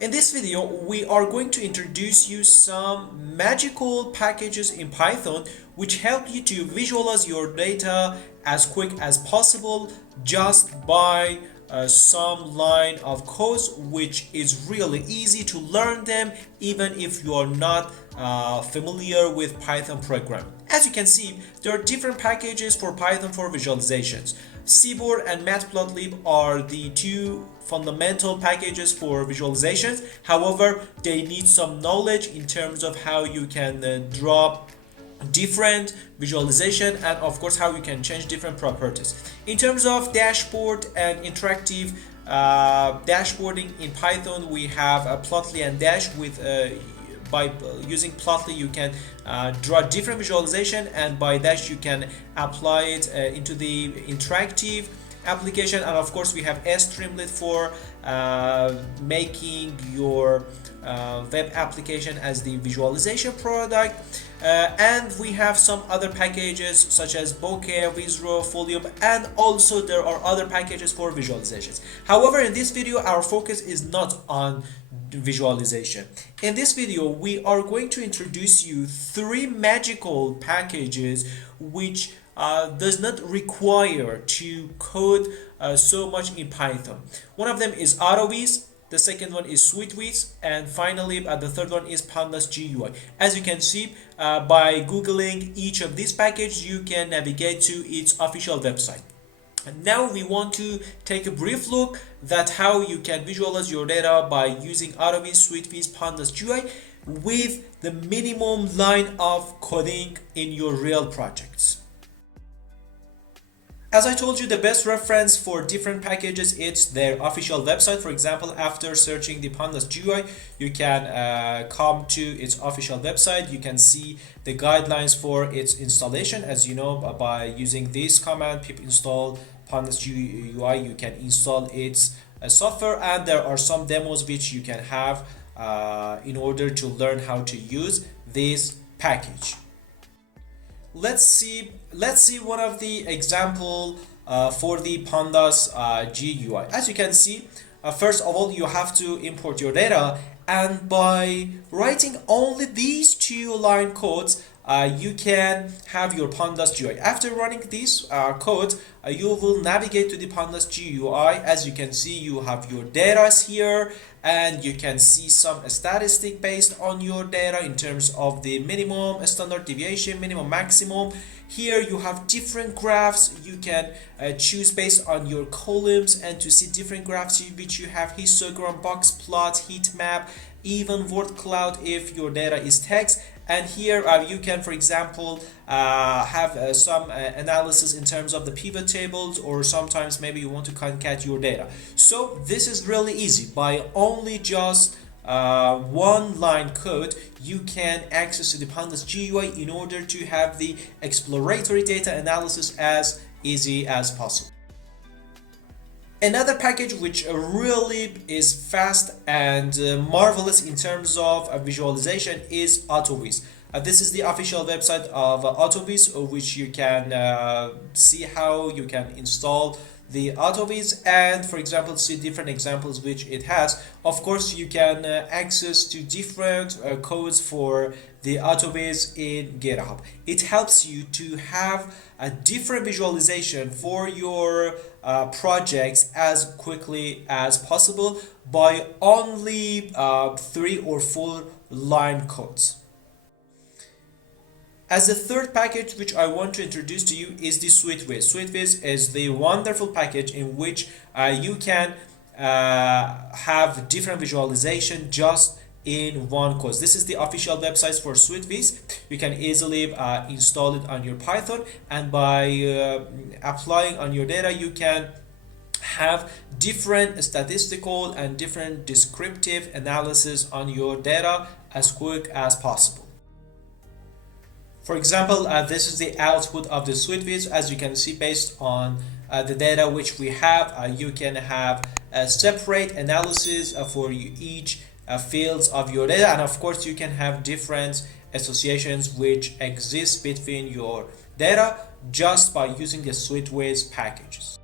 In this video, we are going to introduce you some magical packages in Python which help you to visualize your data as quick as possible just by some line of codes, which is really easy to learn them even if you are not familiar with Python programming. As you can see, there are different packages for Python for visualizations. Seaboard and Matplotlib are the two fundamental packages for visualizations. However, they need some knowledge in terms of how you can draw different visualization and of course how you can change different properties. In terms of dashboard and interactive dashboarding in Python, we have Plotly and Dash. By using Plotly you can draw different visualization, and by Dash you can apply it into the interactive application. And of course we have Streamlit for making your web application as the visualization product, and we have some other packages such as Bokeh, Visro, Folium, and also there are other packages for visualizations. However, in this video our focus is not on visualization. In this video we are going to introduce you three magical packages which does not require to code so much in Python. One of them is AutoViz, the second one is SweetViz, and finally the third one is Pandas GUI. As you can see, by googling each of these packages you can navigate to its official website. And now we want to take a brief look at how you can visualize your data by using AutoViz, SweetViz, Pandas GUI with the minimum line of coding in your real projects. As I told you, the best reference for different packages, it's their official website. For example, after searching the Pandas GUI, you can come to its official website. You can see the guidelines for its installation. As you know, by using this command pip install Pandas GUI, you can install its software, and there are some demos which you can have in order to learn how to use this package. Let's see one of the example for the Pandas GUI. As you can see, first of all you have to import your data, and by writing only these two line codes you can have your Pandas GUI. After running this code, you will navigate to the Pandas GUI. As you can see, you have your data here, and you can see some statistic based on your data in terms of the minimum, standard deviation, minimum, maximum. Here you have different graphs. You can choose based on your columns and to see different graphs which you have histogram, box plot, heat map, even word cloud if your data is text. And here you can, for example, have some analysis in terms of the pivot tables, or sometimes maybe you want to concat your data. So this is really easy. By only just one line code, you can access to the Pandas GUI in order to have the exploratory data analysis as easy as possible. Another package which really is fast and marvelous in terms of visualization is AutoViz. This is the official website of AutoViz, which you can see how you can install the AutoViz and, for example, see different examples which it has. Of course, you can access to different codes for the AutoViz in GitHub. It helps you to have a different visualization for your projects as quickly as possible by only 3 or 4 line codes. As the third package which I want to introduce to you is the SweetViz. SweetViz is the wonderful package in which you can have different visualization just in one code. This is the official website for SweetViz. You can easily install it on your Python, and by applying on your data you can have different statistical and different descriptive analysis on your data as quick as possible. For example, this is the output of the SweetViz. As you can see, based on the data which we have, you can have a separate analysis for each fields of your data, and of course you can have different associations which exist between your data just by using the SweetViz packages.